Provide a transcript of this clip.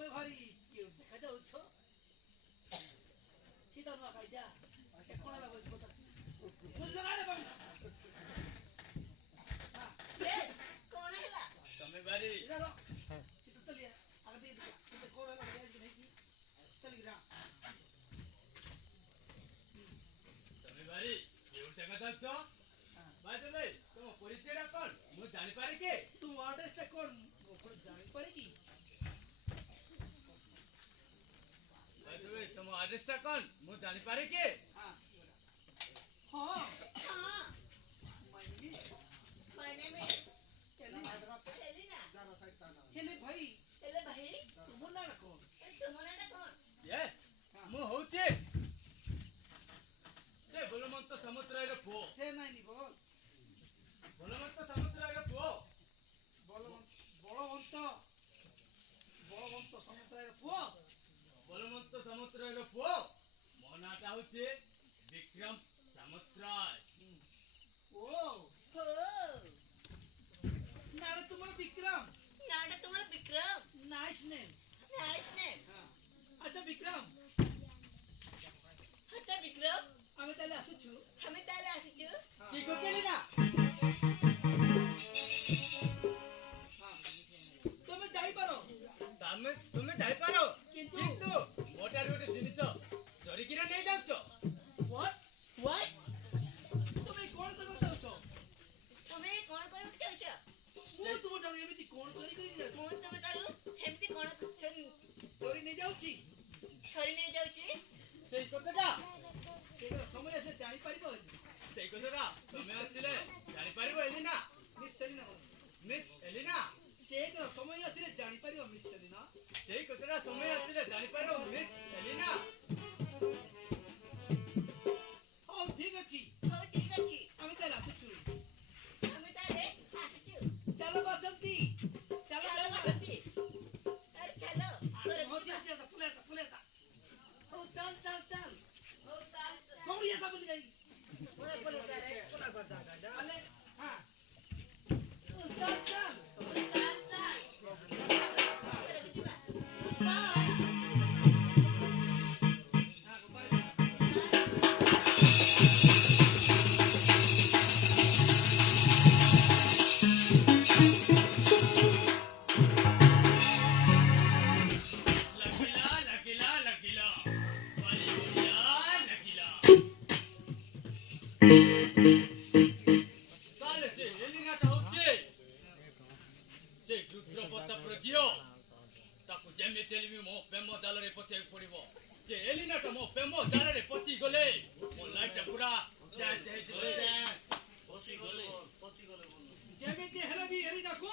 ତମେ ଭାରି କ୍ୟୁଟ୍ ଦେଖାଯାଉଛ। सीधा नुआ खाइजा के कोना ला बस बता मुझ लगा रे बाबू हां यस कोना हैला तमे बारी इधर लो सीधा चलिए आगे देख सीधा कोना ला गया नहीं की चल गिरा तमे बारी ये उल्टा कथा छ बाय द वे तुम परिचयटा कोन मु जानि पारे के तुम एड्रेसटा कोन कोन जानि पारे की तुम एड्रेसटा कोन मु जानि पारे के हां हां हां माय नेम इज एलिना जरा साइड ताना हेले भाई तुम ना कोन यस मु होचे से बोलमंत समुद्र रे पो से नाही नी बोल बोलमंत समुद्र रे पो बलवंत समुद्र रे पो बलवंत समुद्र रे पो मो नाटा होचे विक्रम समुद्राय ओ हो नाडा तुम्हारा विक्रम नाइस नेम हां अच्छा विक्रम हमें ताले आसुछु की कोतेली ना हां तुम जाई पारो तुमे जाई पारो किंतु मोटार गोटे जिनिस चोरी किरा नै जाउछो व्हाट तुम कोन करबो चाहछो मु तुम जानो एमिति कोन चोरी करी चोरी नै जाउची सेई कतटा से समय से जानि परिबो सेई कतटा समय आछिले जानि पारिबो एलिना मिस एलिना से समय आछिले जानि परिबो मिस एलिना सेई कतटा समय आछिले जानि पारिबो मिस एलिना ओ ठीक अछि हमें ताले आसुछु चलो बसंती पुलेटा ओ चल कौड़ी ऐसा बोल गई अले हां ओ चल जेमिति हेले भी एलिना को